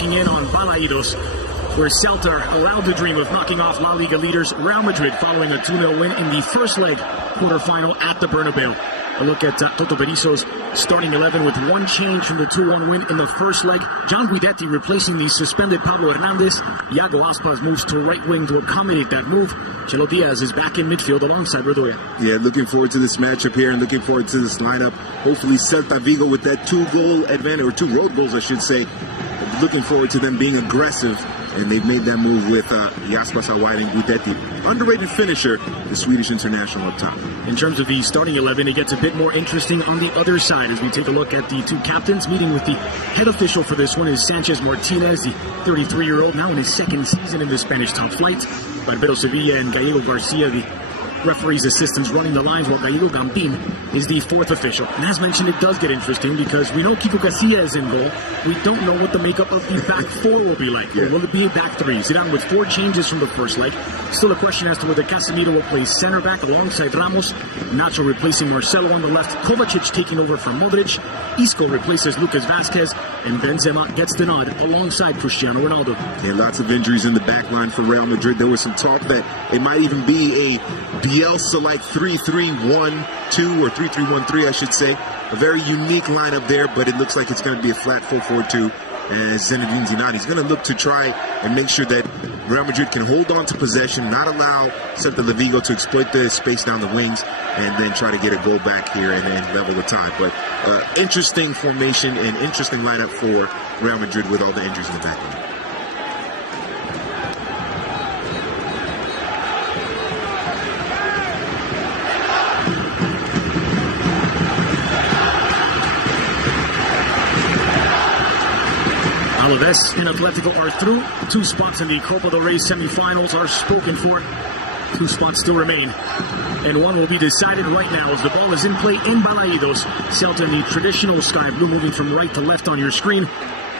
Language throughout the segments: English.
In on Balaidos, where Celta allowed the dream of knocking off La Liga leaders Real Madrid following a 2-0 win in the first leg quarterfinal at the Bernabeu. A look at Toto Berizzo's starting 11 with one change from the 2-1 win in the first leg. John Guidetti replacing the suspended Pablo Hernandez. Iago Aspas moves to right wing to accommodate that move. Chelo Diaz is back in midfield alongside Rodoya. Yeah, looking forward to this matchup here and looking forward to this lineup. Hopefully Celta Vigo with that 2-goal advantage, or 2 road goals I should say. Looking forward to them being aggressive, and they've made that move with Aspas out wide and Guidetti. Underrated finisher, the Swedish international up top. In terms of the starting 11, it gets a bit more interesting on the other side as we take a look at the two captains. Meeting with the head official for this one is Sanchez Martinez, the 33-year-old, now in his second season in the Spanish top flight. Barbero Sevilla and Gallego Garcia, the referee's assistants running the lines, while Gallego Gambin is the fourth official. And as mentioned, it does get interesting because we know Kiko Garcia is in goal. We don't know what the makeup of the back four will be like. Yeah. Will it be a back three? Zidane with 4 changes from the first leg. Still a question as to whether Casemiro will play center back alongside Ramos. Nacho replacing Marcelo on the left. Kovacic taking over from Modric. Isco replaces Lucas Vazquez. And Benzema gets the nod alongside Cristiano Ronaldo. Yeah, lots of injuries in the back line for Real Madrid. There was some talk that it might even be a Bielsa-like 3-3-1-2 or 3-3-1-3, I should say. A very unique lineup there, but it looks like it's going to be a flat 4-4-2 as Zinedine Zidane is going to look to try and make sure that Real Madrid can hold on to possession, not allow Celta Vigo to exploit the space down the wings, and then try to get a goal back here and level the tie. But interesting formation and interesting lineup for Real Madrid with all the injuries in the back line. Alaves and Atletico are through. 2 spots in the Copa del Rey semifinals are spoken for. 2 spots still remain. And one will be decided right now as the ball is in play in Balaidos. Celta in the traditional sky blue, moving from right to left on your screen.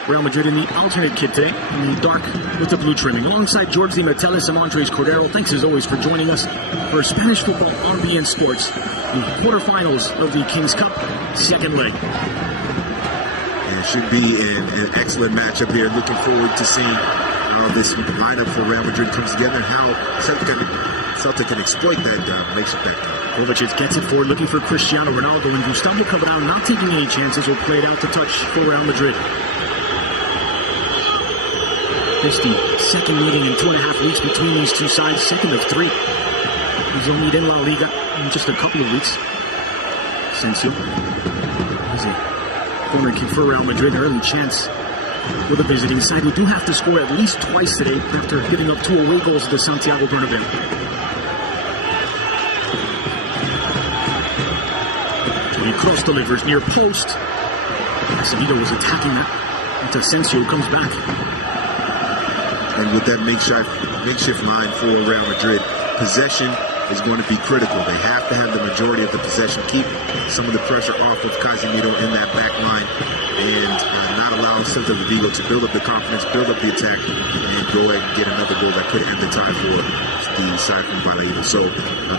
Real Madrid in the alternate kit today, in the dark with the blue trimming. Alongside George Di Metellis and Andres Cordero, thanks as always for joining us for Spanish football on BN Sports. The quarterfinals of the King's Cup, second leg. It should be an excellent matchup here. Looking forward to seeing how this lineup for Real Madrid comes together and how Celta can exploit that makeshift back. Kovacic gets it forward, looking for Cristiano Ronaldo, and Gustavo Cabral not taking any chances will play it out to touch for Real Madrid. This the second meeting in 2.5 weeks between these two sides, second of 3. He's only in La Liga in just a couple of weeks. Asensio is a corner kick for Real Madrid, early chance with the visiting side. We do have to score at least twice today after giving up 2 away goals to Santiago Bernabeu. Toni Kroos delivers near post. Casemiro was attacking that. It's Asensio comes back. And with that makeshift line for Real Madrid, possession is going to be critical. They have to have the majority of the possession, keep some of the pressure off of Casemiro in that back line, and not allow Celta Vigo to build up the confidence, build up the attack, and go ahead and get another goal that could end the tie for the side from Balaidos. So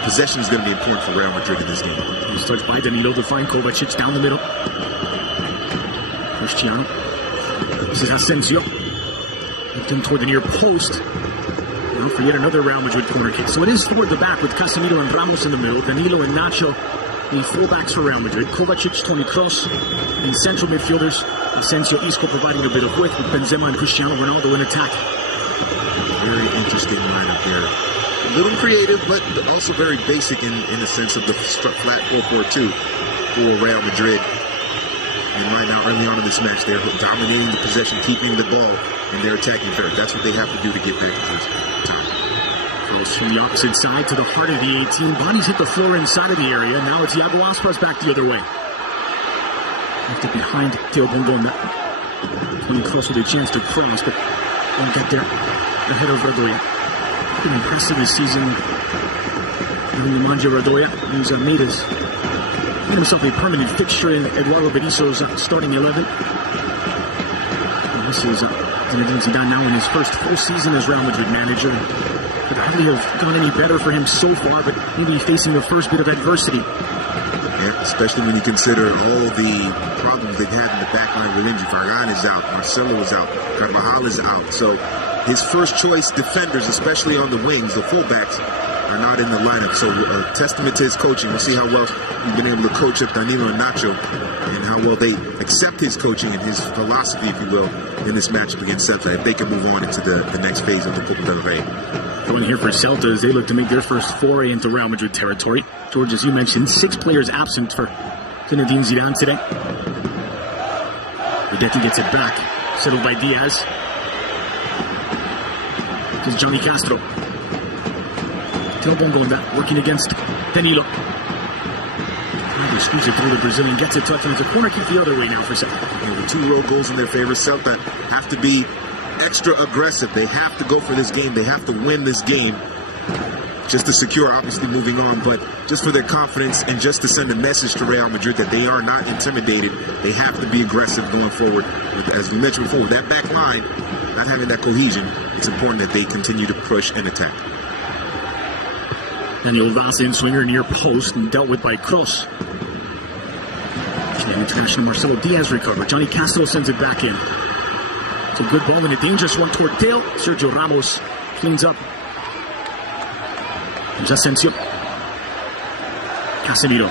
possession is going to be important for Real Madrid in this game. He starts by Danilo to find Kovacic down the middle. Cristiano. This is Asensio. Looking toward the near post. For yet another Real Madrid corner kick. So it is toward the back with Casemiro and Ramos in the middle. Danilo and Nacho, the fullbacks for Real Madrid. Kovacic, Toni Kroos, and central midfielders. Asensio, Isco providing a bit of width with Benzema and Cristiano Ronaldo in attack. Very interesting lineup there. A little creative, but also very basic in the sense of the flat 4-4-2 for Real Madrid. And right now, early on in this match, they're dominating the possession, keeping the ball, and they're attacking third. That's what they have to do to get back to this time. Goes from the opposite side to the heart of the 18. Bodies hit the floor inside of the area. Now it's Iago Aspas back the other way. After behind Theo Bondon. Toni Kroos with a chance to cross, but won't get there. Ahead of Rodoya. Been impressive this season. Nemanja Rodoya, who's made himself a permanent fixture in Eduardo Berizzo's starting 11. And this is Zinedine Zidane now in his first full season as Real Madrid manager. Could hardly have gone any better for him so far, but maybe facing the first bit of adversity. Yeah, especially when you consider all the problems problems they've had in the back line with injury. Varane is out, Marcelo is out, Carvajal is out. So his first choice defenders, especially on the wings, the fullbacks, are not in the lineup. So a testament to his coaching. We'll see how well he's been able to coach up Danilo and Nacho, and how well they accept his coaching and his philosophy, if you will, in this matchup against Celta, if they can move on into the next phase of the Copa del Rey. Going here for Celta as they look to make their first foray into Real Madrid territory. George, as you mentioned, 6 players absent for Zinedine Zidane today. Guidetti gets it back, settled by Diaz. This is Johnny Castro. Telbon going back, working against Danilo. He squeezes it through the Brazilian, gets it tucked into the corner, kick the other way now for Celta. The 2 road goals in their favor. Celta have to be extra aggressive. They have to go for this game. They have to win this game just to secure, obviously, moving on, but just for their confidence and just to send a message to Real Madrid that they are not intimidated. They have to be aggressive going forward. As we mentioned before, with that back line not having that cohesion, it's important that they continue to push and attack. Daniel Vaz in swinger near post and dealt with by Kroos. Chilean international Marcelo Diaz recovered. Johnny Castro sends it back in. It's a good ball and a dangerous one toward Dale. Sergio Ramos cleans up. Asensio. Casemiro.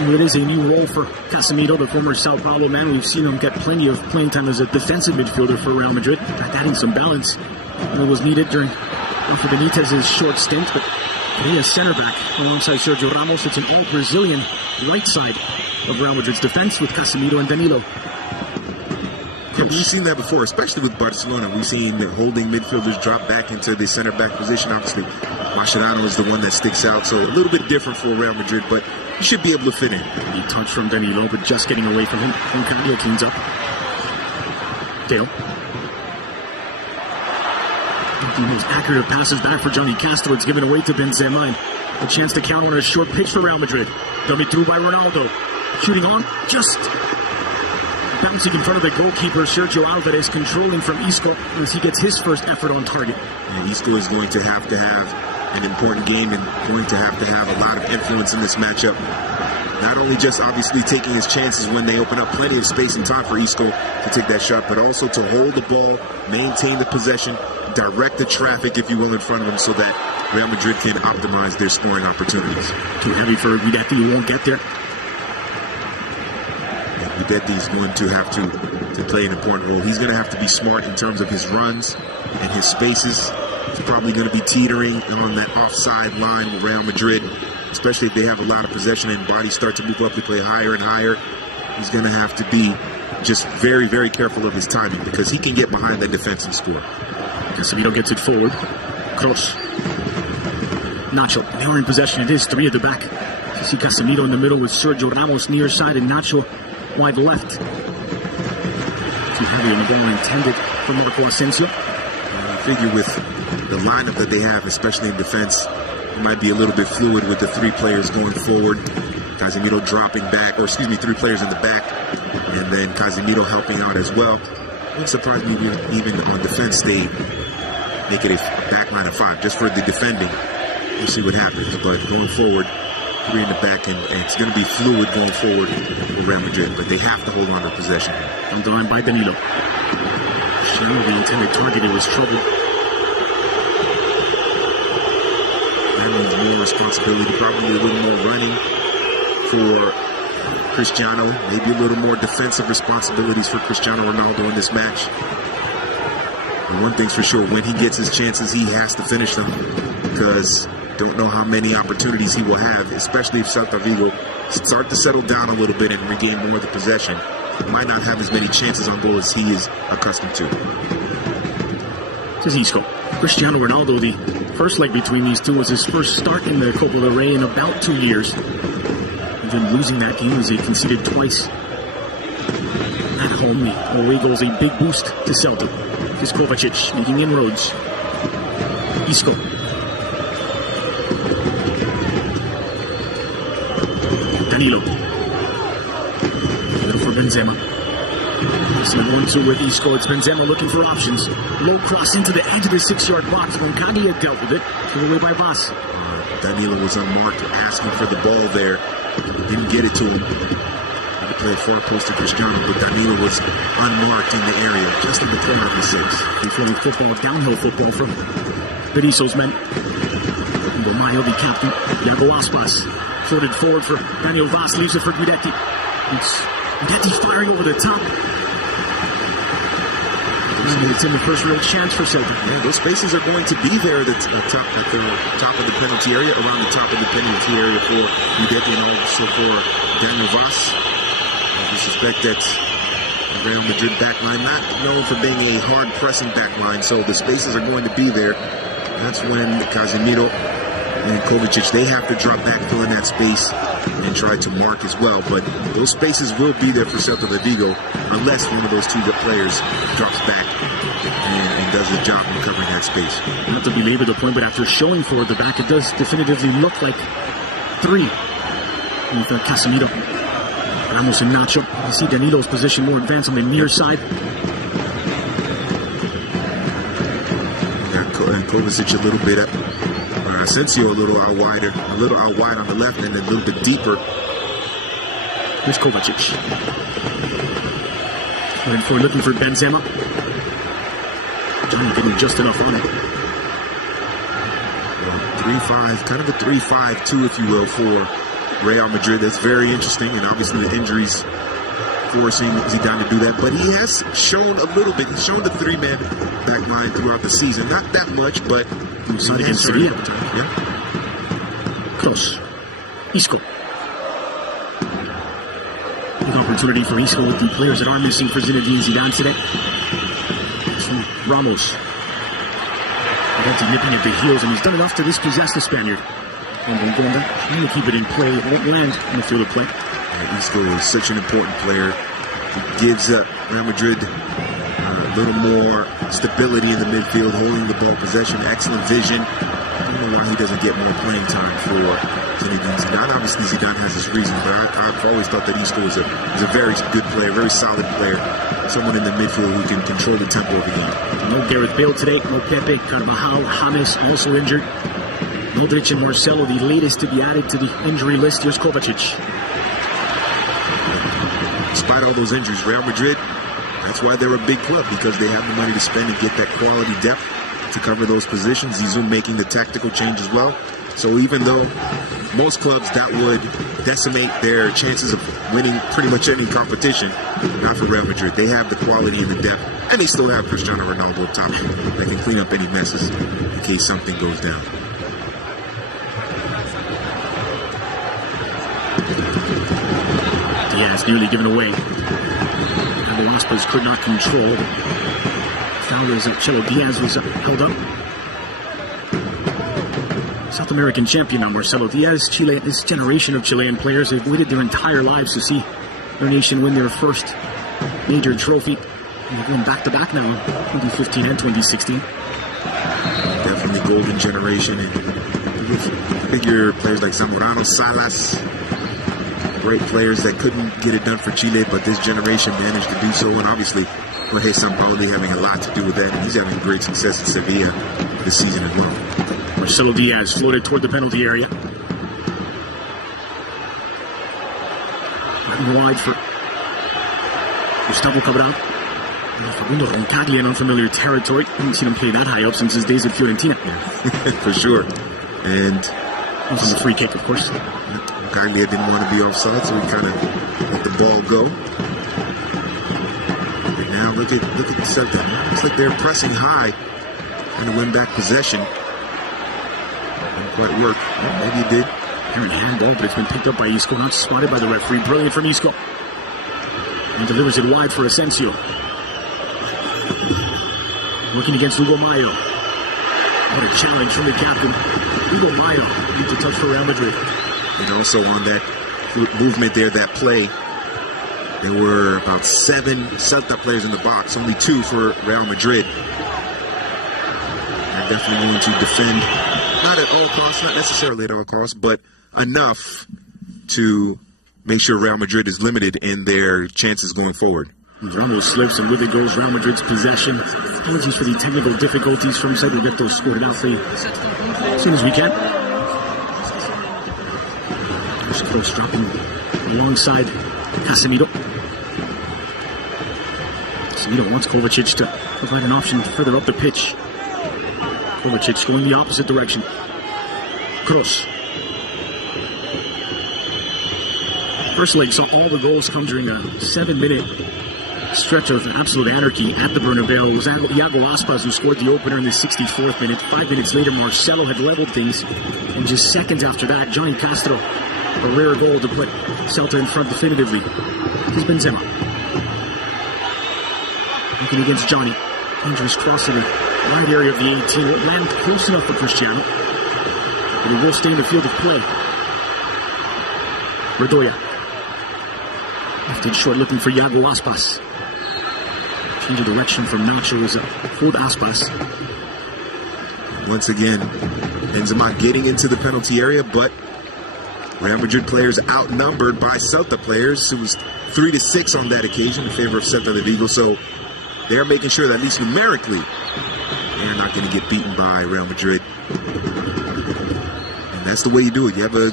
And it is a new role for Casemiro, the former Sao Paulo man. We've seen him get plenty of playing time as a defensive midfielder for Real Madrid. Adding some balance. And it was needed during Rafa Benitez's short stint, but he is center back alongside Sergio Ramos. It's an all-Brazilian right side of Real Madrid's defense with Casemiro and Danilo. Yeah, we've seen that before, especially with Barcelona. We've seen the holding midfielders drop back into the center back position. Obviously, Mascherano is the one that sticks out, so a little bit different for Real Madrid, but he should be able to fit in. He touched from Danilo, but just getting away from him. And Candia cleans up. Dale. The most accurate passes back for Johnny Castro. It's given away to Benzema. A chance to counter on a short pitch for Real Madrid. Dummy through by Ronaldo. Shooting on, just bouncing in front of the goalkeeper, Sergio Alvarez, controlling from Isco as he gets his first effort on target. And Isco is going to have an important game and going to have a lot of influence in this matchup. Not only just obviously taking his chances when they open up plenty of space and time for Isco to take that shot, but also to hold the ball, maintain the possession, direct the traffic, if you will, in front of him so that Real Madrid can optimize their scoring opportunities. Too heavy for Guidetti, he won't get there. Guidetti is going to have to play an important role. He's going to have to be smart in terms of his runs and his spaces. He's probably going to be teetering on that offside line with Real Madrid, especially if they have a lot of possession and bodies start to move up to play higher and higher. He's going to have to be just very, very careful of his timing because he can get behind that defensive score. Casemiro gets it forward. Kroos. Nacho, now in possession. It is 3 at the back. You see Casemiro in the middle with Sergio Ramos near side and Nacho wide left. Too heavy on the ball intended for Marco Asensio. I figure with the lineup that they have, especially in defense, it might be a little bit fluid with the 3 players going forward. Casemiro dropping back, 3 players in the back, and then Casemiro helping out as well. Wouldn't surprise me even on defense they make it a back line of 5 just for the defending. We'll see what happens, but going forward, 3 in the back, and it's going to be fluid going forward for Real Madrid, but they have to hold on to possession. On the line by Danilo. Cristiano, the intended target, it was trouble. That means more responsibility, probably a little more running for Cristiano, maybe a little more defensive responsibilities for Cristiano Ronaldo in this match. And one thing's for sure, when he gets his chances, he has to finish them because don't know how many opportunities he will have, especially if Celta Vigo start to settle down a little bit and regain more of the possession. He might not have as many chances on goal as he is accustomed to. This is Isco. Cristiano Ronaldo, the first leg between these two was his first start in the Copa del Rey in about 2 years. Even losing that game as they conceded twice. At home, the away goal is a big boost to Celta. This is Kovacic making inroads. Isco. Danilo. Now for Benzema. See 1-2 with Isco. It's Benzema looking for options. Low cross into the edge of the 6-yard box. Candia dealt with it. Put away by Vaz. Danilo was unmarked, asking for the ball there. Didn't get it to him. play far post to Cristiano, but Danilo was unmarked in the area, just in the corner of the 6. Before the football, downhill football from Berizzo's men. Mayo, the captain, Iago Aspas, floated forward for Daniel Vaz, leaves it for Guidetti. Guidetti firing over the top. It's in the first real chance for Celta. Yeah, those spaces are going to be there at the top of the penalty area, around the top of the penalty area for Guidetti and also for Daniel Vaz. We suspect that Real Madrid backline, not known for being a hard pressing backline, so the spaces are going to be there. That's when Casemiro and Kovacic, they have to drop back, fill in that space, and try to mark as well. But those spaces will be there for Celta Vigo, unless one of those two players drops back and does a job in covering that space. Not to belabor the point, but after showing forward the back, it does definitively look like 3. With Casemiro, Ramos and Nacho. You see Danilo's position more advanced on the near side. And Kovacic a little bit up. Asensio a little out wide on the left and a little bit deeper. Here's Kovacic. Looking for Benzema. Johnny getting just enough on it. 3-5, kind of a 3-5-2, if you will, for Real Madrid. That's very interesting, and obviously the injuries forcing Zidane to do that. But he has shown a little bit. He's shown the 3-man back line throughout the season. Not that much, but against Sevilla. Yeah. Cross. Isco. Big opportunity for Isco with the players that are missing for Zinedine Zidane today. Ramos. Nipping at the heels, and he's done enough to dispossess the Spaniard. And going back, trying to keep it in play. It won't land on the field of play. Isco is such an important player. He gives Real Madrid a little more stability in the midfield, holding the ball possession, excellent vision. I don't know why he doesn't get more playing time for Zinedine Zidane. Obviously, Zidane has his reasons, but I've always thought that Isco is a very good player, very solid player. Someone in the midfield who can control the tempo of the game. No Gareth Bale today, no Pepe, Carvajal, James also injured. Modric and Marcelo, the latest to be added to the injury list. Here's Kovacic. Despite all those injuries, Real Madrid, that's why they're a big club, because they have the money to spend and get that quality depth to cover those positions. Zizou making the tactical change as well. So even though most clubs that would decimate their chances of winning pretty much any competition, not for Real Madrid. They have the quality and the depth, and they still have Cristiano Ronaldo up top that can clean up any messes in case something goes down. Diaz nearly given away. The Waspas could not control. Foul as Chelo Diaz was held up. South American champion now, Marcelo Diaz. Chile, this generation of Chilean players have waited their entire lives to see their nation win their first major trophy. And they're going back-to-back now, 2015 and 2016. Definitely golden generation. And figure players like Zamorano, Salas, great players that couldn't get it done for Chile, but this generation managed to do so. And obviously, Jorge Sampaoli having a lot to do with that, and he's having great success in Sevilla this season as well. Marcelo Diaz floated toward the penalty area. Wide for Gustavo Cabral. Facundo Roncaglia in unfamiliar territory. Haven't seen him play that high up since his days at Fiorentina. For sure. And from the free kick, of course. Roncaglia didn't want to be offside, so he kind of let the ball go. And now look at Celta. Looks like they're pressing high, trying to win back possession. Didn't quite work. Maybe it did. Apparent handball, but it's been picked up by Isco, not spotted by the referee. Brilliant from Isco. And delivers it wide for Asensio. Working against Hugo Mayo. What a challenge from the captain. Hugo Mayo needs a touch for Real Madrid. And also on that movement there, that play, there were about 7 Celta players in the box, only 2 for Real Madrid. They're definitely going to defend, not at all costs, not necessarily at all costs, but enough to make sure Real Madrid is limited in their chances going forward. Ramos slips, and with it goes Real Madrid's possession. Apologies for the technical difficulties from side. We'll get those scored out for you as soon as we can. There's close dropping alongside Casemiro. Casemiro wants Kovacic to provide an option further up the pitch. Kovacic going the opposite direction. Kroos. First leg saw all the goals come during a 7-minute stretch of absolute anarchy at the Bernabeu. It was Iago Aspas who scored the opener in the 64th minute. 5 minutes later, Marcelo had leveled things. And just seconds after that, Johnny Castro, a rare goal to put Celta in front definitively. Here's Benzema. Looking against Johnny. Dangerous cross to the wide area of the 18. It landed close enough for Cristiano. But it will stay in the field of play. Redoya. Lifted short, looking for Iago Aspas. Change of direction from Nacho was a full Aspas. Once again, Benzema getting into the penalty area, but Real Madrid players outnumbered by Celta players. It was 3-6 on that occasion in favor of Celta Vigo. So they're making sure that at least numerically, they're not going to get beaten by Real Madrid. And that's the way you do it. You have a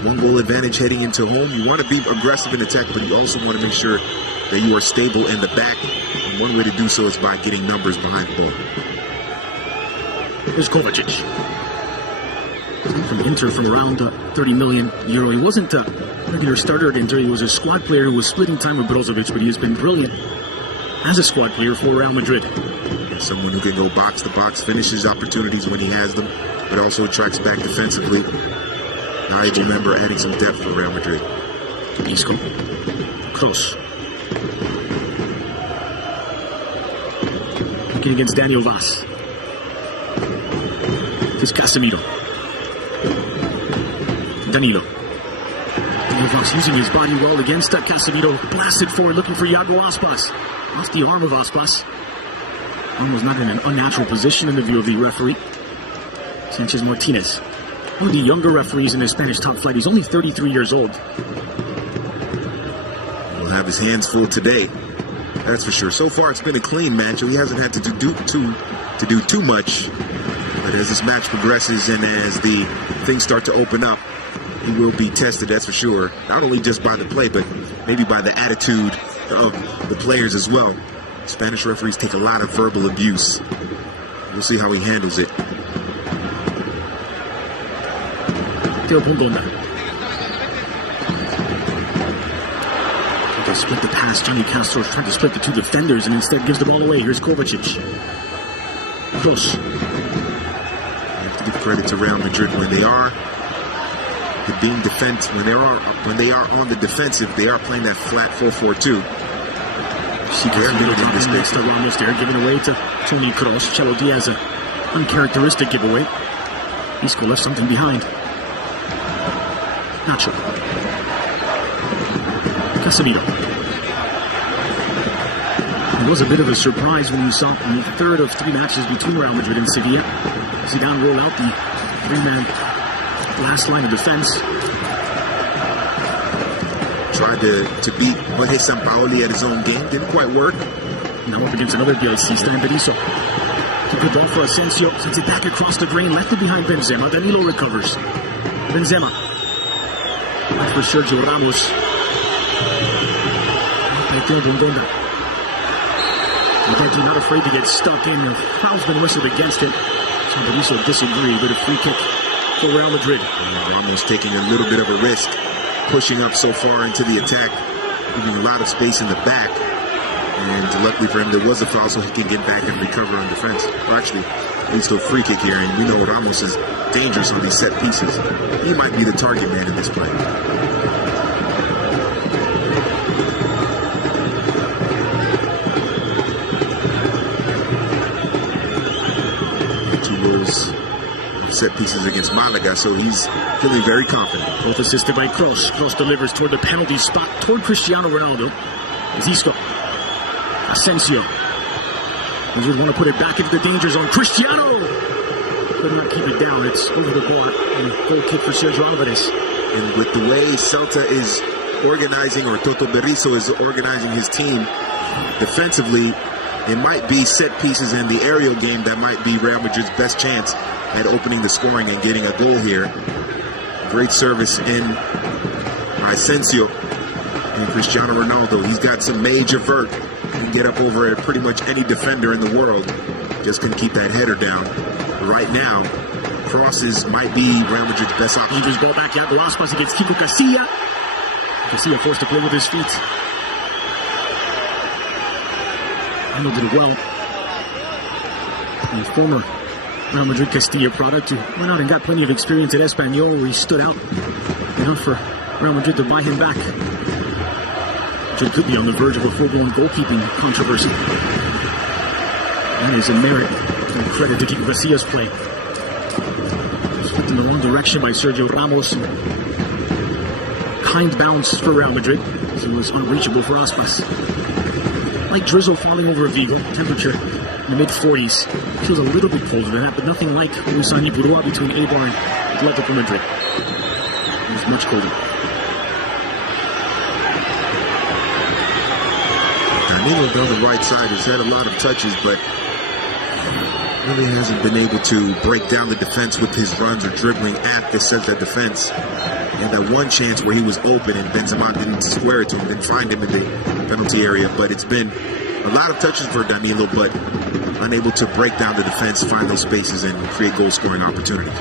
one-goal advantage heading into home. You want to be aggressive in attack, but you also want to make sure that you are stable in the back. And one way to do so is by getting numbers behind the ball. Here's Kovacic. From Inter from around 30 million euro. He wasn't a regular starter at Inter. He was a squad player who was splitting time with Brozovic, but he has been brilliant as a squad player for Real Madrid. Someone who can go box to box, finishes opportunities when he has them, but also tracks back defensively. Valuable member, adding some depth for Real Madrid. Isco. Kroos. Looking against Daniel Vaz. Here's Casemiro. Danilo. Daniel Vaz using his body well against Casemiro. Blasted forward, looking for Iago Aspas. Off the arm of Aspas. Arm was not in an unnatural position in the view of the referee. Sanchez Martinez. One of the younger referees in the Spanish top flight. He's only 33 years old. He'll have his hands full today. That's for sure. So far, it's been a clean match. He hasn't had to do too much. But as this match progresses and as the things start to open up, he will be tested, that's for sure. Not only just by the play, but maybe by the attitude of the players as well. Spanish referees take a lot of verbal abuse. We'll see how he handles it. They split the pass. Johnny Castro trying to split the two defenders and instead gives the ball away. Here's Kovacic. Close. You have to give credit to Real Madrid when they are being defense. When they are on the defensive, they are playing that flat 4-4-2. Next to Ramos there, giving away to Toni Kroos. Chelo Diaz, an uncharacteristic giveaway. Isco left something behind. Nacho. Casemiro. It was a bit of a surprise when we saw in the third of 3 matches between Real Madrid and Sevilla. Zidane rolled out the 3-man last line of defense. Tried to beat Jorge Sampaoli at his own game. Didn't quite work. Now up against another Bielcista and Berizzo. Good ball for Asensio. Sends it back across the grain. Left it behind Benzema. Danilo recovers. Benzema. Back for Sergio Ramos. Not afraid to get stuck in. The foul's been whistled against him. So Berizzo disagreed with a free kick for Real Madrid. Ramos taking a little bit of a risk, pushing up so far into the attack, leaving a lot of space in the back. And luckily for him, there was a foul so he can get back and recover on defense. Well, actually, leads to a free kick here, and we know Ramos is dangerous on these set pieces. He might be the target man in this play. Set pieces against Malaga, so he's feeling very confident. Both assisted by Kroos. Kroos delivers toward the penalty spot, toward Cristiano Ronaldo. Isco. Asensio. He would want to put it back into the danger zone. Cristiano! Could not keep it down. It's over the bar. And a goal kick for Sergio Alvarez. And with the way Celta is organizing, or Toto Berizzo is organizing his team defensively, it might be set pieces in the aerial game that might be Real Madrid's best chance at opening the scoring and getting a goal here. Great service in Asensio. And Cristiano Ronaldo, he's got some major vert. He can get up over at pretty much any defender in the world. Just couldn't keep that header down. But right now, crosses might be Real Madrid's best option. He ball back out. The last pass against Kiko Casilla. Casilla forced to play with his feet. Handled it well. And former Real Madrid Castilla product who went out and got plenty of experience at Espanyol, where he stood out enough for Real Madrid to buy him back. Madrid could be on the verge of a full-blown goalkeeping controversy. That is a merit and credit to Kiko Casilla's play. Flipped in the wrong direction by Sergio Ramos. Kind bounce for Real Madrid, as it was unreachable for Aspas. Light drizzle falling over Vigo. Temperature in the mid-40s. Feels a little bit colder than that, but nothing like what we saw in Ipurua between Eibar and Atletico Madrid. It was much colder. Danilo down the right side has had a lot of touches, but really hasn't been able to break down the defense with his runs or dribbling at the Celta defense. And that one chance where he was open and Benzema didn't square it to him, didn't find him in the penalty area. But it's been a lot of touches for Danilo, but unable to break down the defense, find those spaces, and create goal-scoring opportunities.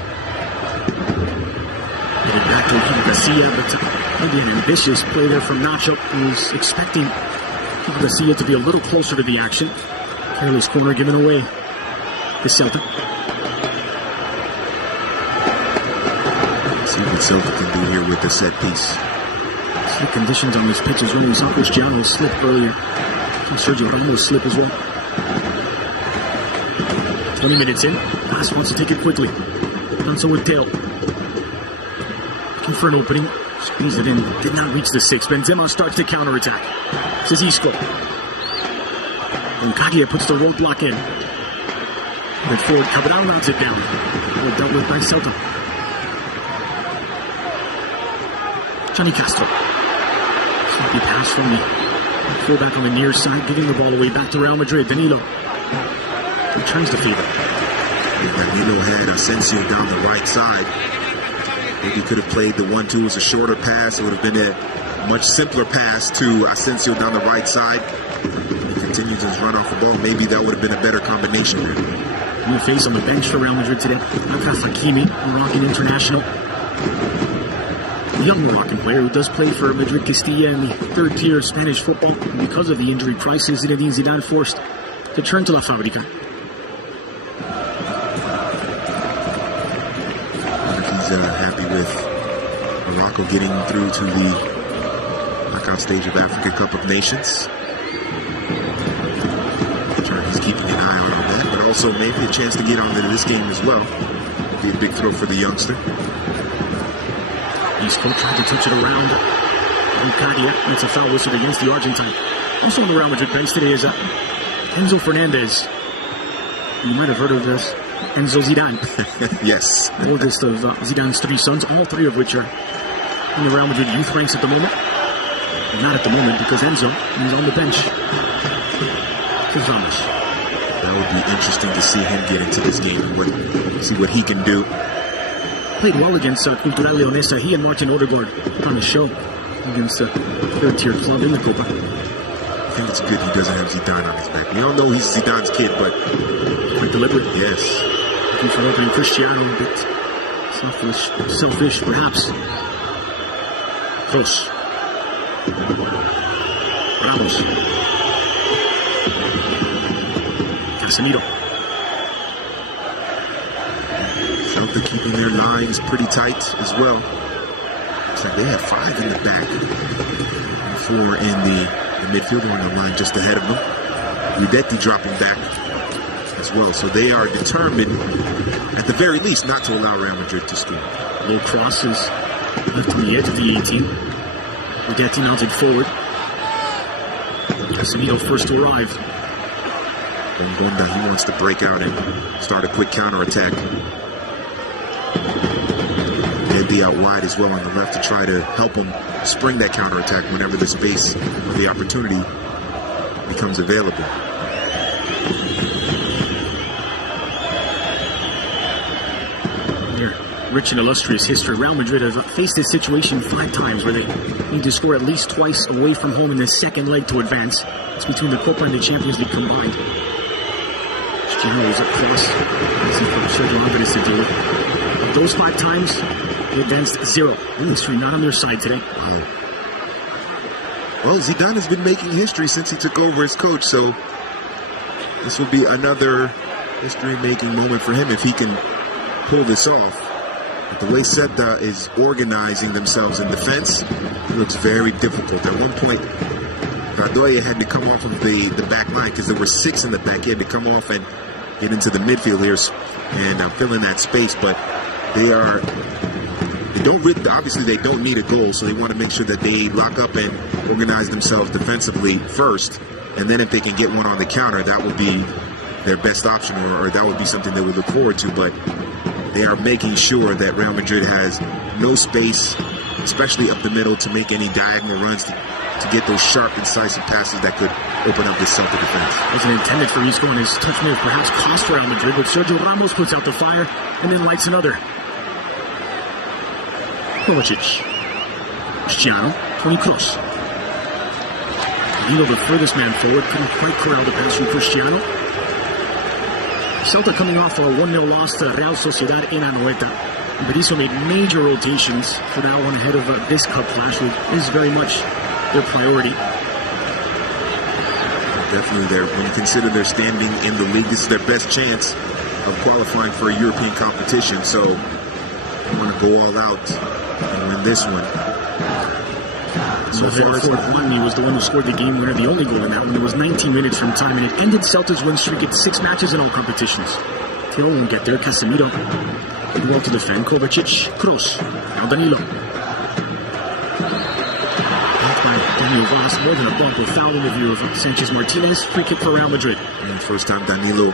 Getting back to Kiko Casilla, but maybe an ambitious play there from Nacho, who was expecting Kiko Casilla to be a little closer to the action. Careless corner given away to Celta. See what Celta can do here with the set piece. Slick conditions on this pitch as well. We saw Cristiano slip earlier. And Sergio Ramos slip as well. 20 minutes in. Pass wants to take it quickly. Done so with Teo. Looking for an opening. Squeeze it in. Did not reach the six. Benzema starts to counterattack. Says Isco. And Kagia puts the roadblock in. Mid forward, Cabral rounds it down. Well dealt with by Celta. Johnny Castro. Sloppy pass from the fullback on the near side, giving the ball away back to Real Madrid. Danilo returns the fever. Danilo had Asensio down the right side. Maybe could have played the 1-2 as a shorter pass. It would have been a much simpler pass to Asensio down the right side. He continues his run off the ball. Maybe that would have been a better combination there. New face on the bench for Real Madrid today. Achraf Hakimi, Moroccan international. Young Moroccan player who does play for Madrid Castilla in the third tier of Spanish football. And because of the injury crisis, Zinedine Zidane forced to turn to La Fábrica. He's happy with Morocco getting through to the knockout stage of Africa Cup of Nations. He's keeping an eye on that, but also maybe a chance to get onto this game as well. Be a big throw for the youngster. Isco trying to touch it around. And Kadia, that's a foul whistled against the Argentine. Also on the Real Madrid bench today is Enzo Fernandez. You might have heard of this. Enzo Zidane. Yes. The oldest of Zidane's three sons, all three of which are in the Real Madrid youth ranks at the moment. Well, not at the moment, because Enzo is on the bench. Ramos. That would be interesting to see him get into this game and see what he can do. Played well against Cultural Leonesa. He and Martin Odegaard on a show against a third-tier club in the Copa. I think it's good he doesn't have Zidane on his back. We all know he's Zidane's kid, but quite deliberate. Yes. Looking for opening Cristiano, a bit selfish perhaps. Close. Ramos. Casemiro. Celta keeping their lines pretty tight as well. Looks like they have 5 in the back. And 4 in the midfield on the line just ahead of them. Guidetti dropping back as well. So they are determined, at the very least, not to allow Real Madrid to score. Low crosses left on the edge of the 18. Guidetti mounted forward. Casemiro first to arrive. Bongonda, he wants to break out and start a quick counterattack. Eddie out wide as well on the left to try to help him spring that counterattack whenever the space or the opportunity becomes available. Here, rich and illustrious history. Real Madrid have faced this situation 5 times where they need to score at least twice away from home in the second leg to advance. It's between the Copa and the Champions League combined. Cristiano is across. This is what Sergio Ramos to do. Of those 5 times, they advanced 0. History not on their side today. Well, Zidane has been making history since he took over as coach, so this will be another history-making moment for him if he can pull this off. But the way Celta is organizing themselves in defense, it looks very difficult. At one point, Radoya had to come off of the back line because there were 6 in the back. He had to come off and get into the midfield here and fill in that space. But obviously they don't need a goal, so they want to make sure that they lock up and organize themselves defensively first. And then if they can get one on the counter, that would be their best option, or that would be something they would look forward to. But they are making sure that Real Madrid has no space, especially up the middle, to make any diagonal runs to get those sharp, incisive passes that could open up this Celta defense. Wasn't intended for Isco, and his touch may have perhaps cost Real Madrid, but Sergio Ramos puts out the fire and then lights another. Kovacic. Cristiano. Toni Kroos. The furthest man forward, couldn't quite corral the pass from Cristiano. Celta coming off a 1-0 loss to Real Sociedad in Anoeta. Berizzo made major rotations for that one ahead of this cup clash, which is very much their priority. Definitely when you consider their standing in the league, this is their best chance of qualifying for a European competition. So they want to go all out and win this one. So far, he was the one who scored the game winner, the only goal in that one. It was 19 minutes from time, and it ended Celta's win streak at 6 matches in all competitions. Tiro won't get there. Casemiro well to defend. Kovacic, Kroos, now Danilo. Back by Daniel Vaz, more than a bump, a foul in the view of Sanchez Martinez. Free kick for Real Madrid. And first time Danilo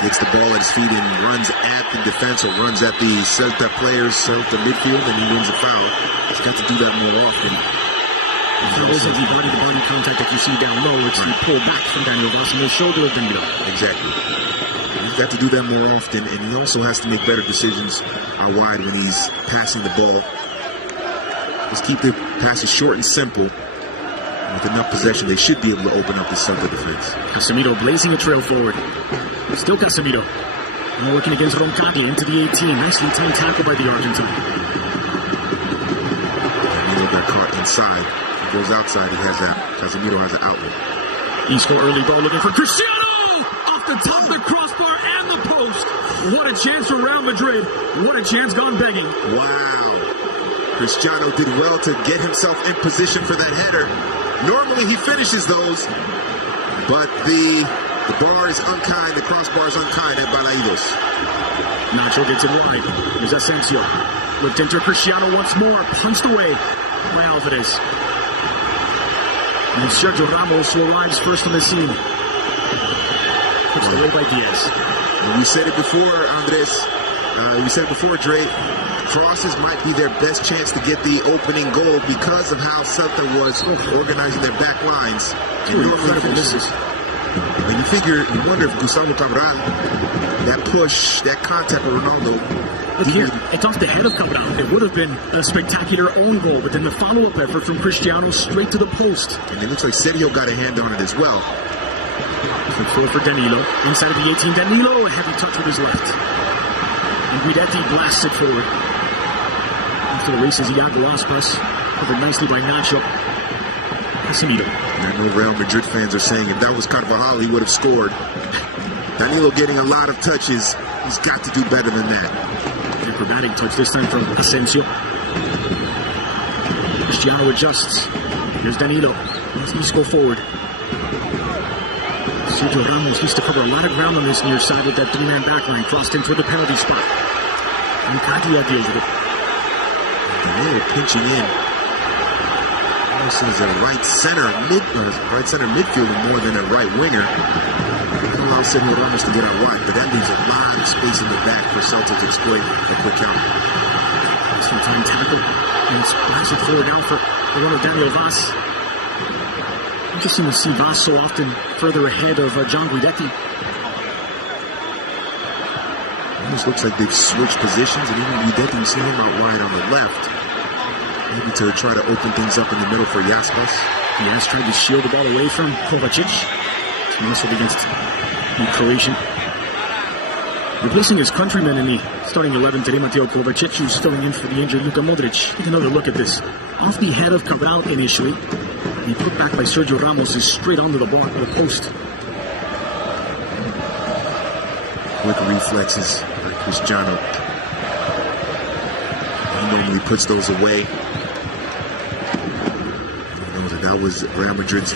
gets the ball at his feet and runs at the defense, or runs at the Celta players, Celta midfield, and he wins a foul. He's got to do that more often. That wasn't the body-to-body contact that you see down low. It's the pull back from Daniel Vaz and the shoulder of Danilo. Exactly. He's got to do that more often, and he also has to make better decisions out wide when he's passing the ball. Just keep the passes short and simple. With enough possession, they should be able to open up the Celta defense. Casemiro blazing a trail forward. Still Casemiro. Now working against Roncaglia into the 18. Nicely timed tackle by the Argentine. Danilo got caught inside. He goes outside. Casemiro has an outlet. Isco early ball looking for Cristiano! Off the top of the crossbar and the post. What a chance for Real Madrid. What a chance gone begging. Wow. Cristiano did well to get himself in position for that header. Normally he finishes those, but the bar is unkind, the crossbar is unkind at Balaidos. Nacho gets it wide. Here's Asensio. Looked into Cristiano once more, punched away by Alvarez. And Sergio Ramos arrives first on the scene. Punched away by Diaz. And we said it before, Andres. We said it before, Dre. Crosses might be their best chance to get the opening goal because of how Celta was organizing their back lines. Incredible misses. And you wonder if Gustavo Cabral, that push, that contact with Ronaldo. Look here, it's off the head of Cabral. It would have been a spectacular own goal, but then the follow-up effort from Cristiano straight to the post. And it looks like Sergio got a hand on it as well. For Danilo. Inside of the 18, Danilo, a heavy touch with his left. And Guidetti blasts it forward. After the races, Iago Aspas, covered nicely by Nacho. Casemiro. I know Real Madrid fans are saying if that was Carvajal, he would have scored. Danilo getting a lot of touches. He's got to do better than that. Acrobatic touch this time from Asensio. Cristiano adjusts. Here's Danilo. Let's Isco forward. Sergio Ramos used to cover a lot of ground on this near side with that 3-man backline. Crossed in toward the penalty spot. And Katia deals with it. Danilo pinching in. Almost as a right center midfielder more than a right winger. Allows Sergio Ramos to get out wide, but that leaves a lot of space in the back for Celta to exploit a quick counter. Sometime tackle and splash it forward now for the one of Daniel Vaz. Interesting to see Vaz so often further ahead of John Guidetti. Almost looks like they've switched positions, and even Guidetti, you see him out wide on the left. Maybe to try to open things up in the middle for Jaspas. Jas tried to shield the ball away from Kovacic. He muscled against the Croatian. Replacing his countryman in the starting 11 today, Mateo Kovacic, who's filling in for the injured Luka Modric. Take another look at this. Off the head of Cabral initially. And put back by Sergio Ramos is straight onto the block of the post. Quick reflexes by Cristiano. He normally puts those away. That was Real Madrid's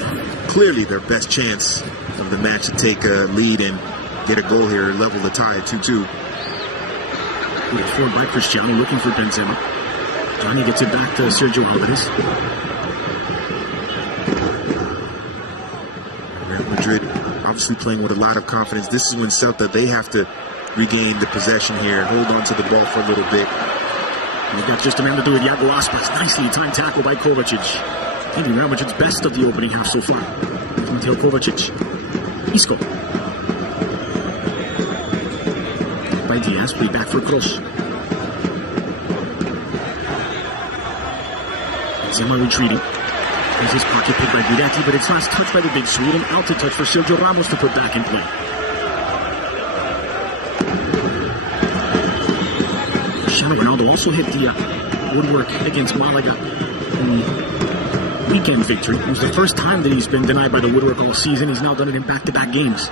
clearly their best chance of the match to take a lead and get a goal here, level the tie at 2-2. Put forward by Cristiano, looking for Benzema. Johnny gets it back to Sergio Alvarez. Real Madrid obviously playing with a lot of confidence. This is when Celta, they have to regain the possession here, hold on to the ball for a little bit. And they've got just a man to do it, Iago Aspas. Nicely timed tackle by Kovacic. Maybe Real Madrid's best of the opening half so far. Mateo Kovacic. Isco. By Diaz, play back for Kroos. Benzema retreating. There's his pocket pick by Guidetti, but it's last touched by the big Swede, and out to touch for Sergio Ramos to put back in play. Cristiano Ronaldo also hit the woodwork against Malaga in the weekend victory. It was the first time that he's been denied by the woodwork all season. He's now done it in back-to-back games.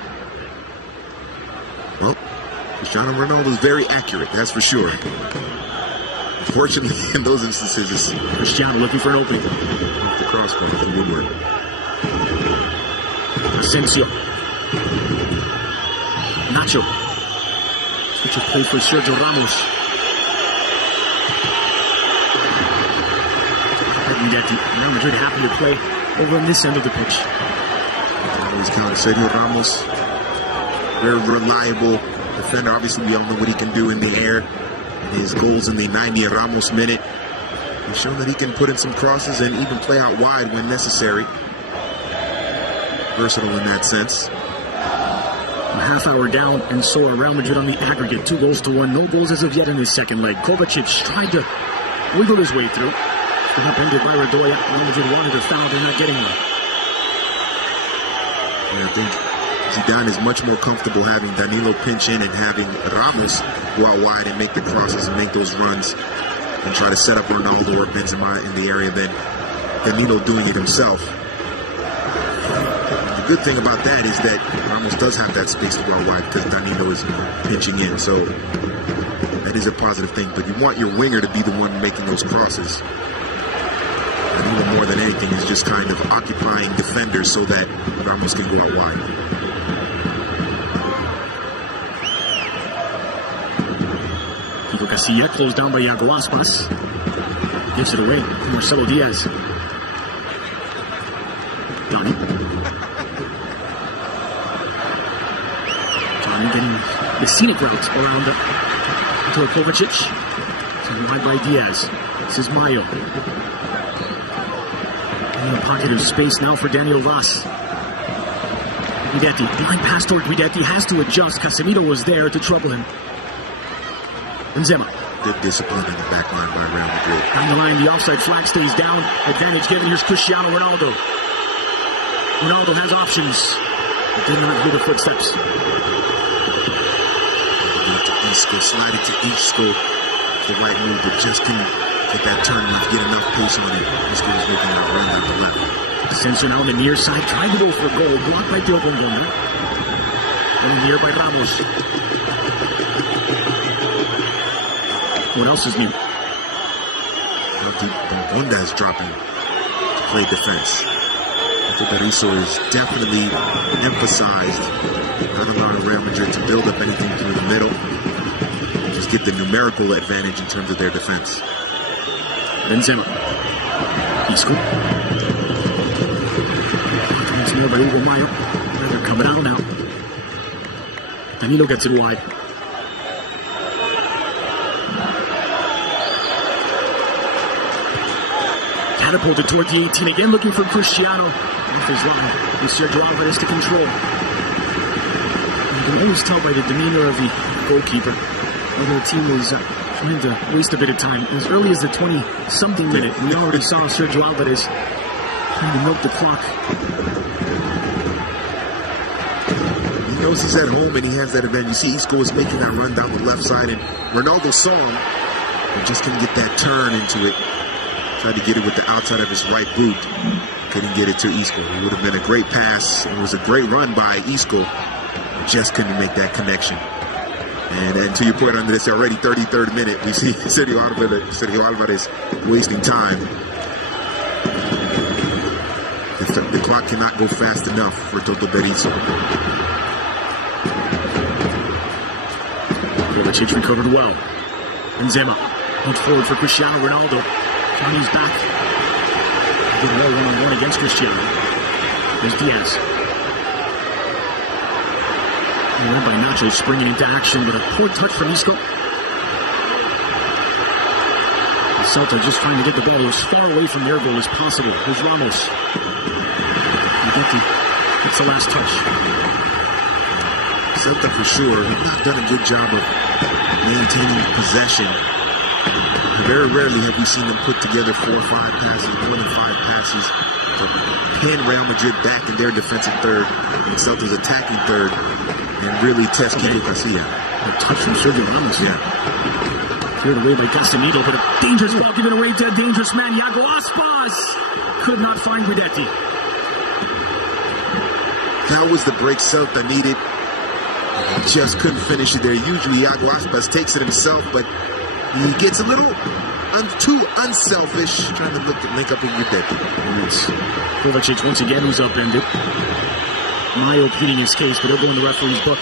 Well, Cristiano Ronaldo is very accurate, that's for sure. Unfortunately, in those instances, it's Cristiano looking for an opening. Off the crossbar, off the woodwork. Asensio. Nacho. Switch of play for Sergio Ramos. Real Madrid happy to play over on this end of the pitch. Always count Sergio Ramos. Very reliable defender. Obviously, we all know what he can do in the air. His goals in the 90 Ramos minute. He's shown that he can put in some crosses and even play out wide when necessary. Versatile in that sense. A half hour down, and so are Real Madrid on the aggregate. 2-1. No goals as of yet in his second leg. Kovacic tried to wiggle his way through. Got upended by Radoya. Real Madrid wanted a foul, they're not getting one. And I think Zidane is much more comfortable having Danilo pinch in and having Ramos go out wide and make the crosses and make those runs and try to set up Ronaldo or Benzema in the area than Danilo doing it himself. The good thing about that is that Ramos does have that space to go out wide because Danilo is pinching in, so that is a positive thing. But you want your winger to be the one making those crosses. Danilo, more than anything, is just kind of occupying defenders so that Ramos can go out wide. Kiko Casilla closed down by Iago Aspas. Gives it away to Marcelo Diaz. Johnny getting the scenic route around to Kovacic. So wide by Diaz. This is Mario. In a pocket of space now for Daniel Vaz. Guidetti, blind pass toward Guidetti, has to adjust. Casemiro was there to trouble him. Benzema. Good discipline in the back line by Real Madrid. Down the line, the offside flag stays down. Advantage given. Here's Cristiano Ronaldo. Ronaldo has options, but did not hear the footsteps. Isco, slide it to Isco. The right move, but just couldn't get that turn and get enough pace on it. Isco was looking at run out the left. Asensio now on the near side, trying to go for a goal. Blocked by Diogo Bonga. And here by Ramos. What else is new? Bonga is dropping to play defense. I think Arizo is definitely emphasized, not allowing Real Madrid to build up anything through the middle. Just get the numerical advantage in terms of their defense. Benzema. Isco. Once more by Hugo Mayo. They're coming out now. Danilo gets it wide. Catapulted toward the 18 again, looking for Cristiano. Off his line with Sergio Alvarez to control. You can always tell by the demeanor of the goalkeeper Although the team was trying to waste a bit of time. As early as the 20-something minute, we already saw Sergio Alvarez trying to milk the clock. He knows he's at home and he has that advantage. You see Isco is making that run down the left side, and Ronaldo saw him and just couldn't get that turn into it. Tried to get it with the outside of his right boot. Couldn't get it to Isco. It would have been a great pass. It was a great run by Isco. Just couldn't make that connection. And then to your point under this already 33rd minute, we see Sergio Alvarez wasting time. The clock cannot go fast enough for Toto Berizzo. Kovacic recovered well. Benzema moved forward for Cristiano Ronaldo. Johnny's back. Did well one-on-one against Cristiano. There's Diaz. Led by Nacho, springing into action, but a poor touch from Isco. Celta just trying to get the ball as far away from their goal as possible. There's Ramos. It's the last touch. Celta for sure have not done a good job of maintaining possession. Very rarely have we seen them put together 4 or 5 passes, more than 5 passes to pin Real Madrid back in their defensive third and Celta's attacking third, and really test Kiko Casilla. A touch from Sergio Ramos. Yeah. Cleared away by Casemiro, but a dangerous ball given away to a dangerous man. Iago Aspas could not find Guidetti. That was the break Celta needed. Just couldn't finish it there. Usually Iago Aspas takes it himself, but he gets a little too unselfish trying to link up with Guidetti. Kovacic once again was upended. Mayo pleading his case, but it'll go in the referee's book.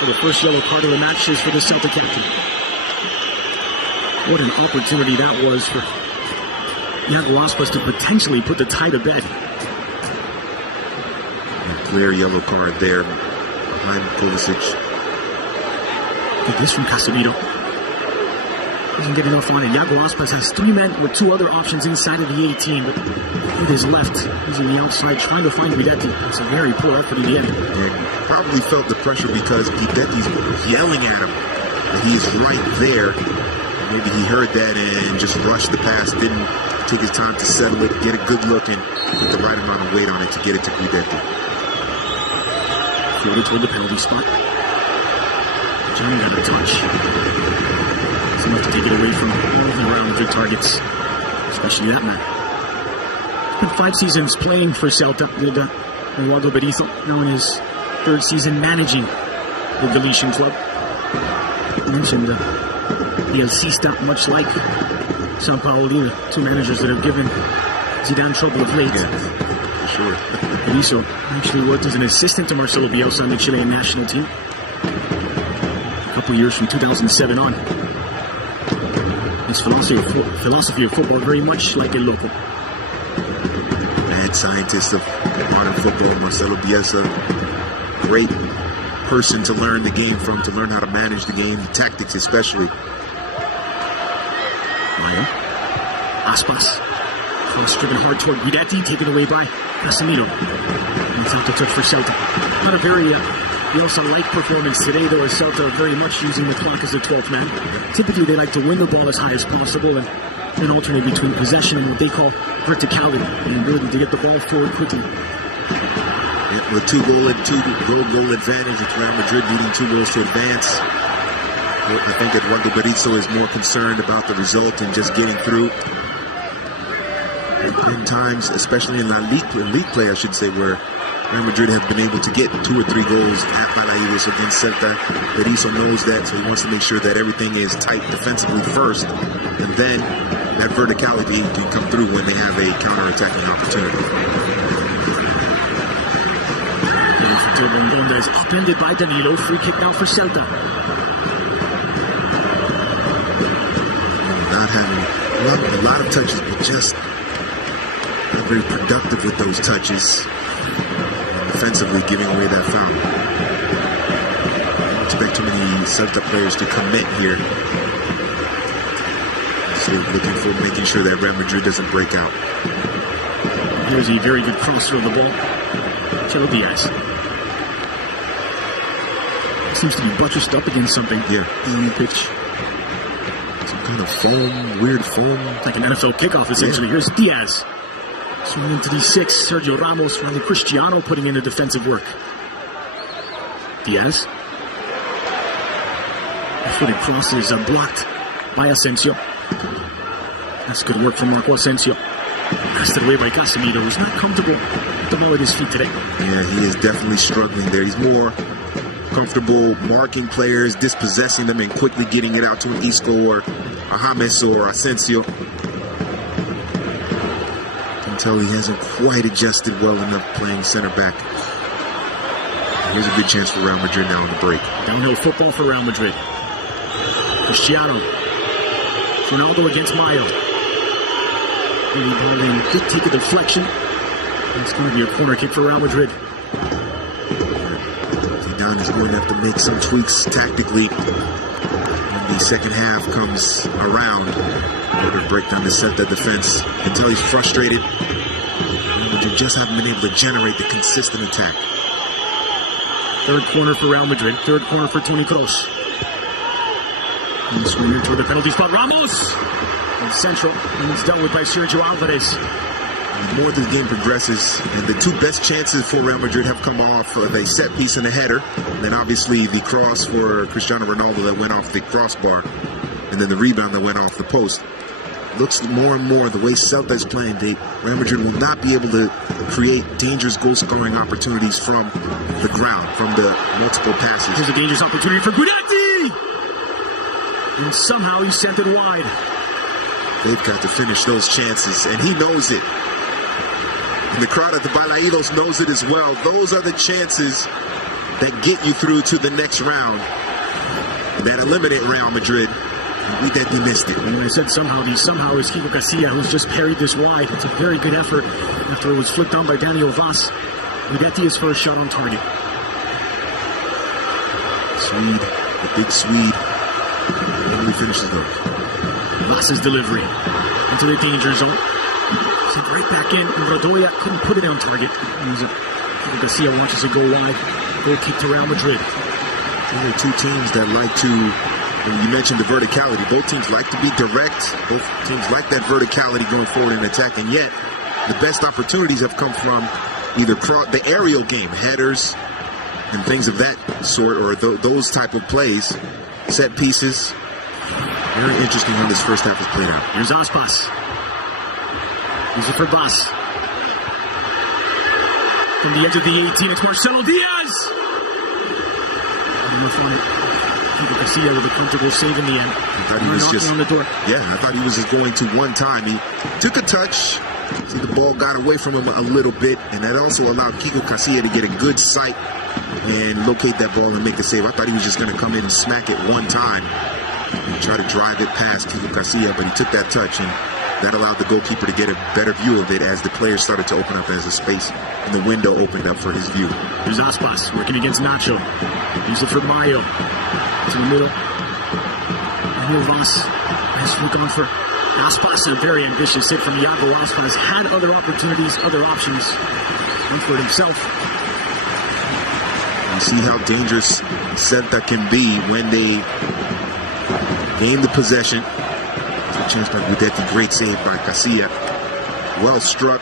For the first yellow card of the match is for the Celta captain. What an opportunity that was for Iago Aspas to potentially put the tie to bed. A clear yellow card there behind Kovacic. Get this from Casemiro. Doesn't get enough on it. Iago Aspas has 3 men with 2 other options inside of the 18, but with his left, he's on the outside trying to find Guidetti. It's a very poor effort in the end. And probably felt the pressure because Guidetti's yelling at him. And he is right there. Maybe he heard that and just rushed the pass, didn't take his time to settle it, get a good look, and put the right amount of weight on it to get it to Guidetti. Floated toward the penalty spot. Johnny got a touch. It's enough to take it away from moving around the good targets, especially that man. It's been 5 seasons playing for Celta, with Eduardo Berizzo, now in his 3rd season managing the Galician club. I mentioned the El Cista, much like Sao Paulo, the 2 managers that have given Zidane trouble of late. Yeah, for sure. Berizzo actually worked as an assistant to Marcelo Bielsa on the Chilean national team. A couple years from 2007 on. His philosophy of football very much like El Loco. Mad scientist of modern football, Marcelo Bielsa. Great person to learn the game from, to learn how to manage the game, the tactics especially. Maya. Aspas. Cross-driven hard toward Guidetti, taken away by Casemiro. And Celta took for Celta. Not a very Bielsa-like performance today, though, as Celta are very much using the clock as the 12th man. Typically, they like to win the ball as high as possible and then alternate between possession and what they call verticality, the ability to get the ball forward quickly. Yeah, with 2 goal advantage, it's Real Madrid needing 2 goals to advance. I think Eduardo Berizzo is more concerned about the result and just getting through. In times, especially in league play, I should say, where Real Madrid have been able to get 2 or 3 goals at Balaídos against Celta. Berizzo knows that, so he wants to make sure that everything is tight defensively first, and then that verticality can come through when they have a counter-attacking opportunity. Is upended by Danilo. Free kick now for Celta. Not having a lot of touches, but just not very productive with those touches. Defensively giving away that foul. Don't expect too many Celta players to commit here. So looking for making sure that Real Madrid doesn't break out. Here's a very good crosser of the ball. Chelo Diaz. Seems to be buttressed up against something. Yeah. On the pitch. Some kind of foam, weird foam. Like an NFL kickoff, essentially. Yeah. Here's Diaz. Swinging into the 6. Sergio Ramos, Ronnie Cristiano putting in the defensive work. Diaz. The cross is blocked by Asensio. That's good work from Marco Asensio. Passed it away by Casemiro, who's not comfortable with the ball at his feet today. Yeah, he is definitely struggling there. He's more comfortable marking players, dispossessing them, and quickly getting it out to an Isco or a James or Asensio. Can tell he hasn't quite adjusted well enough playing center back. Here's a good chance for Real Madrid now on the break. Downhill football for Real Madrid. Cristiano. Ronaldo against Mayo. Early ball in. Good take a deflection. It's going to be a corner kick for Real Madrid. Zidane is going to have to make some tweaks tactically when the second half comes around in order to break down the Celta defense. Until he's frustrated. Real Madrid just haven't been able to generate the consistent attack. Third corner for Real Madrid. Third corner for Toni Kroos. He's running toward the penalty spot. Ramos! In central. And it's dealt with by Sergio Alvarez. The more the game progresses, and the two best chances for Real Madrid have come off of a set piece and a header. And then obviously the cross for Cristiano Ronaldo that went off the crossbar. And then the rebound that went off the post. Looks more and more the way Celta is playing, Real Madrid will not be able to create dangerous goal-scoring opportunities from the ground, from the multiple passes. Here's a dangerous opportunity for Guidetti! And somehow he sent it wide. They've got to finish those chances, and he knows it. And the crowd at the Balaidos knows it as well. Those are the chances that get you through to the next round, that eliminate Real Madrid. We that he missed it. And when I said somehow, the somehow is Kiko Casilla, who's just parried this wide. It's a very good effort after it was flicked on by Daniel Vaz. Guidetti is first shot on target. Swede, the big Swede. He finishes though. Vaz's delivery into the danger zone. So right back in. Rodoya couldn't put it on target. Kiko Casilla wants to go wide. Goal kick to Real Madrid. There are two teams that like to. You mentioned the verticality. Both teams like to be direct. Both teams like that verticality going forward in attack. And yet, the best opportunities have come from either the aerial game, headers, and things of that sort, or those type of plays, set pieces. Very interesting how this first half is played out. Here's Aspas. Use it for Bas. From the edge of the 18, it's Marcelo Diaz. Kiko Casilla with a comfortable save in the end. I thought he was just on the door. Yeah, I thought he was just going to one time. He took a touch. See, the ball got away from him a little bit, and that also allowed Kiko Casilla to get a good sight and locate that ball and make the save. I thought he was just going to come in and smack it one time and try to drive it past Kiko Casilla, but he took that touch, and that allowed the goalkeeper to get a better view of it as the players started to open up as a space and the window opened up for his view. Here's Aspas working against Nacho. Use it for Mayo. To the middle. Here Ross has look on for Aspas. A very ambitious hit from Iago Aspas. Had other opportunities, other options. Went for it himself. You see how dangerous Celta can be when they gain the possession. It's a chance by Guidetti. Great save by Casilla. Well struck.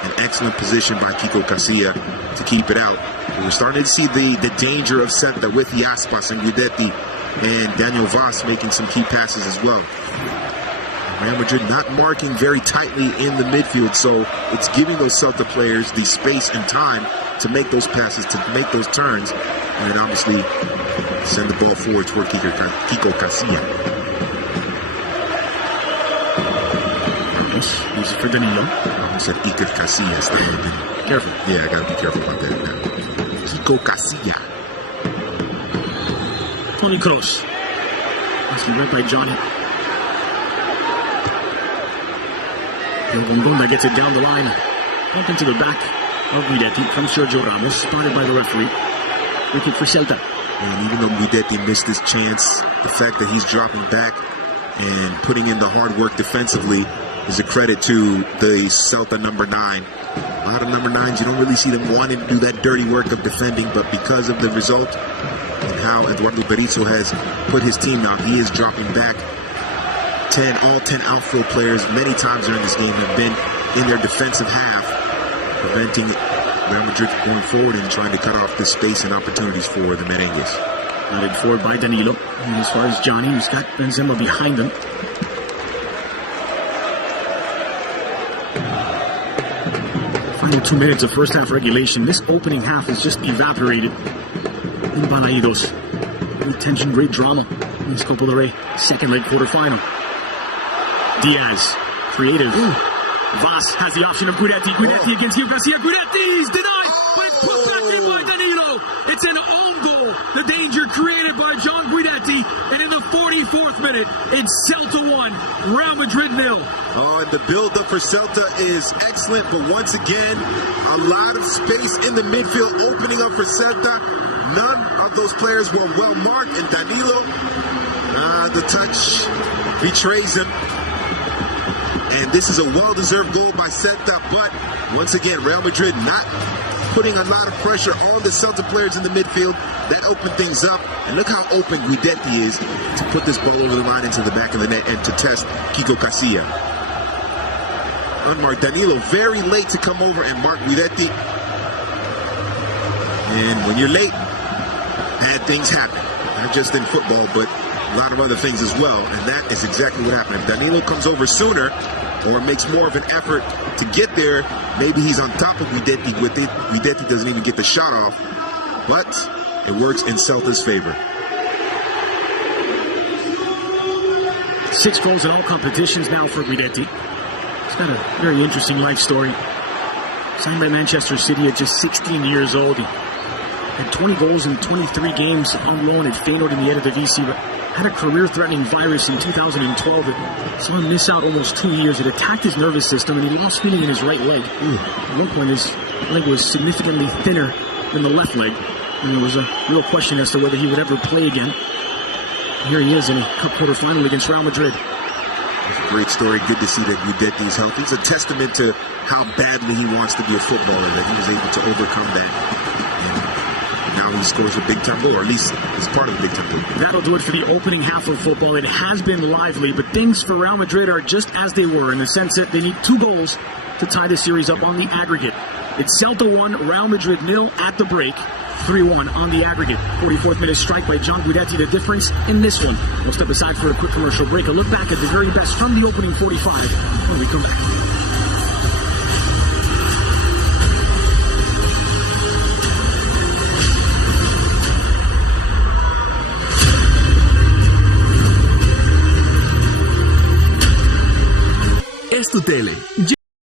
An excellent position by Kiko Casilla to keep it out. We're starting to see the danger of Celta with the Aspas and Guidetti and Daniel Vaz making some key passes as well. Real Madrid not marking very tightly in the midfield, so it's giving those Celta players the space and time to make those passes, to make those turns, and then obviously send the ball forward toward Kiko Casilla. Use it for Danilo. I said Iker Casillas. Careful. Yeah, I gotta be careful about that now. Kiko Casilla. Toni Kroos. That's right by Johnny. Gondonda gets it down the line. Up into the back of Guidetti from Sergio Ramos. Started by the referee. Free kick for Celta. And even though Guidetti missed his chance, the fact that he's dropping back and putting in the hard work defensively is a credit to the Celta number 9. A lot of number 9s, you don't really see them wanting to do that dirty work of defending, but because of the result and how Eduardo Berizzo has put his team out. He is dropping back 10, all 10 outfield players many times during this game have been in their defensive half, preventing Real Madrid from going forward and trying to cut off the space and opportunities for the Merengues. Guided forward by Danilo. And as far as Johnny, who's got Benzema behind him. Final 2 minutes of first half regulation. This opening half has just evaporated in Balaidos. Great tension, great drama in this Copa del Rey second leg quarterfinal. Diaz, creative. Vaz has the option of Guidetti. Guidetti against Gil Garcia. Guidetti is denied, but it's put back in by Danilo. It's an own goal. The danger created by John Guidetti. And in the 44th minute, it's Celta 1, Real Madrid 0. Oh, and the build-up for Celta is excellent, but once again, a lot of space in the midfield opening up for Celta. None of those players were well marked, and Danilo, the touch betrays him. And this is a well-deserved goal by Celta, but once again, Real Madrid not putting a lot of pressure on the Celta players in the midfield. That opened things up, and look how open Guidetti is to put this ball over the line into the back of the net and to test Kiko Casilla. Unmarked Danilo, very late to come over and mark Guidetti. And when you're late, bad things happen. Not just in football, but a lot of other things as well. And that is exactly what happened. If Danilo comes over sooner or makes more of an effort to get there, maybe he's on top of Guidetti. Guidetti doesn't even get the shot off. But it works in Celta's favor. 6 goals in all competitions now for Guidetti. He's got a very interesting life story. Signed by Manchester City at just 16 years old. He had 20 goals in 23 games on loan at Feyenoord in the Eredivisie, but had a career-threatening virus in 2012 that saw him miss out almost 2 years. It attacked his nervous system, and he lost feeling in his right leg. At one point, his leg was significantly thinner than the left leg, and there was a real question as to whether he would ever play again. Here he is in a cup quarterfinal against Real Madrid. It's a great story. Good to see that Guidetti is healthy. It's a testament to how badly he wants to be a footballer, that he was able to overcome that. And now he scores a big-time goal, or at least is part of a big-time goal. That'll do it for the opening half of football. It has been lively, but things for Real Madrid are just as they were, in the sense that they need 2 goals to tie the series up on the aggregate. It's Celta 1, Real Madrid 0 at the break. 3-1 on the aggregate. 44th minute strike by John Guidetti, the difference in this one. We'll step aside for a quick commercial break. A look back at the very best from the opening 45 when we come back.